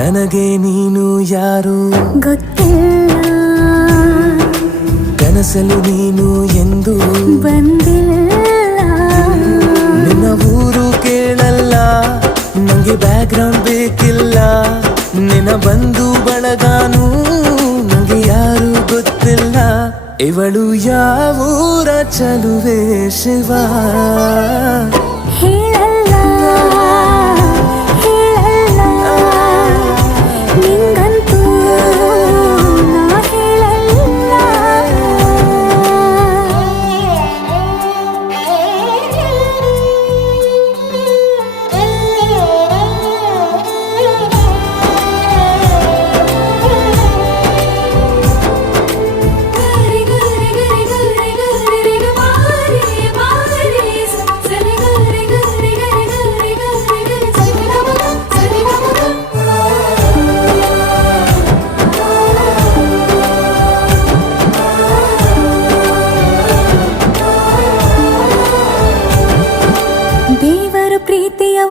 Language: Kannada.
ನನಗೆ ನೀನು ಯಾರು ಗೊತ್ತಿಲ್ಲ, ಕನಸಲು ನೀನು ಎಂದು ಬಂದಿಲ್ಲ. ನಿನ್ನ ಊರು ಕೇಳಲ್ಲ, ನಂಗೆ ಬ್ಯಾಕ್ಗ್ರೌಂಡ್ ಬೇಕಿಲ್ಲ. ನಿನ್ನ ಬಂಧು ಬಳಗಾನು ನಂಗೆ ಯಾರು ಗೊತ್ತಿಲ್ಲ. ಇವಳು ಯಾವೂರ ಚಲುವೆ ಶಿವ.